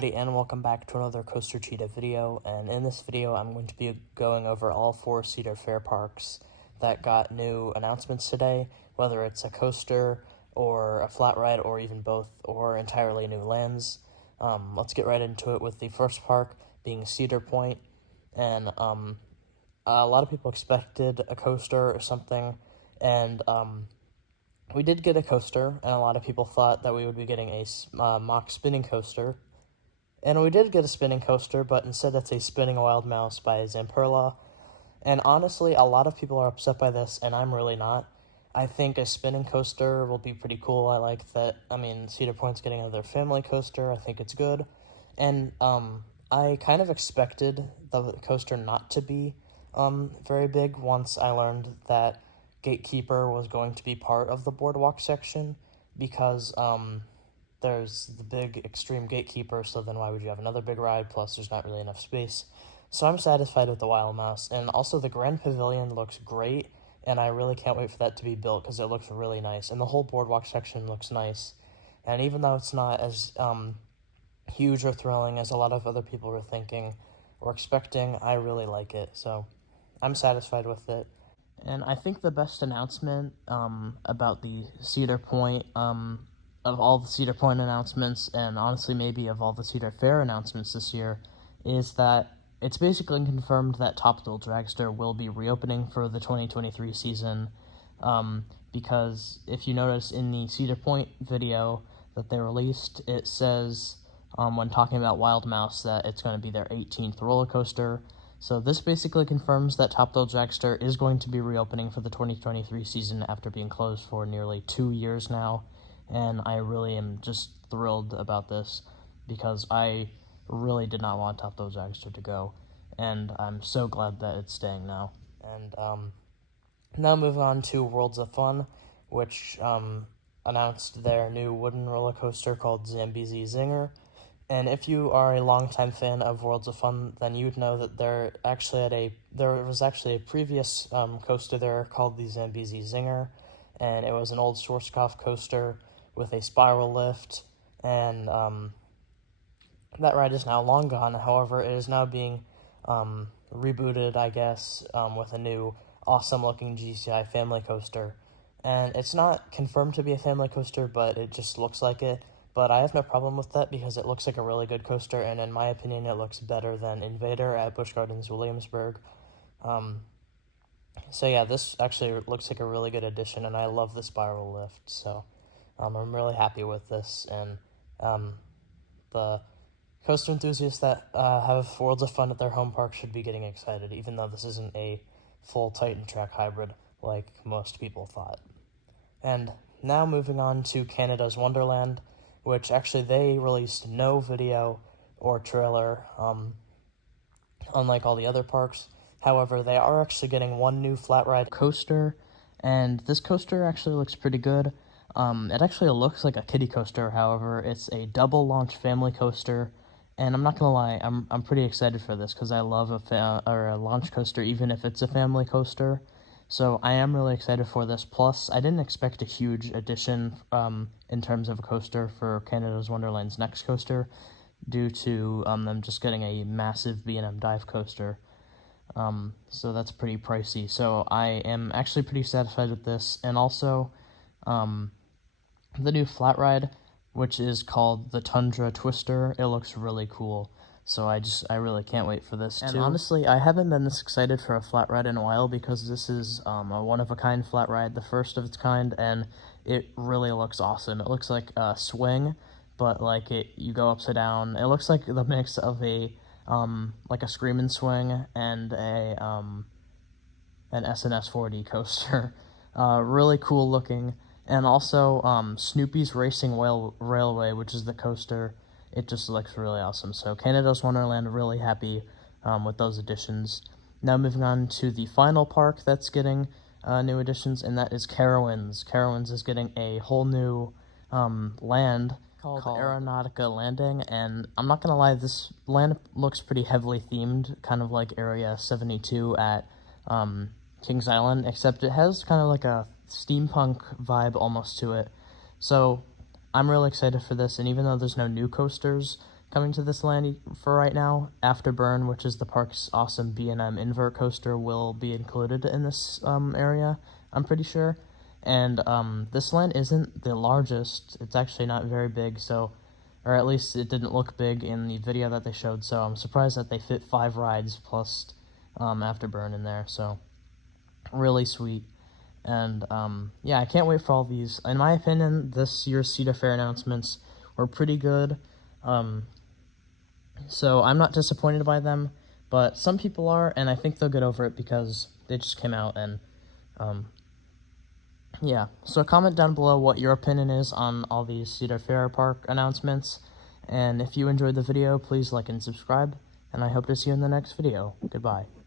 everybody, and welcome back to another Coaster Cheetah video. And in this video, I'm going to be going over all 4 Cedar Fair parks that got new announcements today, whether it's a coaster or a flat ride or even both, or entirely new lands. Let's get right into it with the first park being Cedar Point. And a lot of people expected a coaster or something, and we did get a coaster, and a lot of people thought that we would be getting a mock spinning coaster. And we did get a spinning coaster, but instead it's a Spinning Wild Mouse by Zamperla. And honestly, a lot of people are upset by this, and I'm really not. I think a spinning coaster will be pretty cool. I like that, Cedar Point's getting another family coaster. I think it's good. And I kind of expected the coaster not to be very big once I learned that Gatekeeper was going to be part of the boardwalk section, because there's the big extreme Gatekeeper, so then why would you have another big ride? Plus there's not really enough space. So I'm satisfied with the Wild Mouse, and also the Grand Pavilion looks great, and I really can't wait for that to be built because it looks really nice, and the whole boardwalk section looks nice. And even though it's not as huge or thrilling as a lot of other people were thinking or expecting, I really like it, so I'm satisfied with it. And I think the best announcement about the Cedar Point, of all the Cedar Point announcements, and honestly maybe of all the Cedar Fair announcements this year, is that it's basically confirmed that Top Thrill Dragster will be reopening for the 2023 season, because if you notice in the Cedar Point video that they released, it says, when talking about Wild Mouse, that it's going to be their 18th roller coaster. So this basically confirms that Top Thrill Dragster is going to be reopening for the 2023 season after being closed for nearly 2 years now, and I really am just thrilled about this because I really did not want Top Thrill Dragster to go, and I'm so glad that it's staying now. And now moving on to Worlds of Fun, which announced their new wooden roller coaster called Zambezi Zinger. And if you are a longtime fan of Worlds of Fun, then you'd know that there was actually a previous coaster there called the Zambezi Zinger, and it was an old Schwarzkopf coaster with a spiral lift, and that ride is now long gone. However, it is now being rebooted, I guess, with a new awesome-looking GCI family coaster. And it's not confirmed to be a family coaster, but it just looks like it. But I have no problem with that because it looks like a really good coaster, and in my opinion, it looks better than Invader at Busch Gardens Williamsburg. So yeah, this actually looks like a really good addition, and I love the spiral lift, so I'm really happy with this. And the coaster enthusiasts that have Worlds of Fun at their home park should be getting excited, even though this isn't a full Titan Track hybrid like most people thought. And now moving on to Canada's Wonderland, which actually they released no video or trailer, unlike all the other parks. However, they are actually getting one new flat ride coaster, and this coaster actually looks pretty good. It actually looks like a kiddie coaster, however, it's a double launch family coaster, and I'm not gonna lie, I'm pretty excited for this because I love a launch coaster, even if it's a family coaster. So I am really excited for this. Plus, I didn't expect a huge addition in terms of a coaster for Canada's Wonderland's next coaster, due to them just getting a massive B&M dive coaster. So that's pretty pricey. So I am actually pretty satisfied with this. And also, the new flat ride, which is called the Tundra Twister, it looks really cool. So I really can't wait for this, and honestly, I haven't been this excited for a flat ride in a while because this is a one-of-a-kind flat ride, the first of its kind, and it really looks awesome. It looks like a swing, but you go upside down. It looks like the mix of a Screamin' Swing and an SNS 4D coaster. Really cool looking, and also Snoopy's Racing Railway, which is the coaster. It just looks really awesome. So Canada's Wonderland, really happy with those additions. Now moving on to the final park that's getting new additions, and that is Carowinds. Carowinds is getting a whole new land called Aeronautica Landing, and I'm not gonna lie, this land looks pretty heavily themed, kind of like Area 72 at Kings Island, except it has kind of like a steampunk vibe almost to it. So I'm really excited for this, and even though there's no new coasters, coming to this land for right now. Afterburn, which is the park's awesome B&M invert coaster, will be included in this area, I'm pretty sure. And this land isn't the largest. It's actually not very big, so, or at least it didn't look big in the video that they showed, so I'm surprised that they fit 5 rides plus Afterburn in there, so really sweet. And yeah, I can't wait for all these. In my opinion, this year's Cedar Fair announcements were pretty good, so I'm not disappointed by them, but some people are, and I think they'll get over it because they just came out. And yeah, so comment down below what your opinion is on all these Cedar Fair Park announcements, and if you enjoyed the video, please like and subscribe, and I hope to see you in the next video. Goodbye.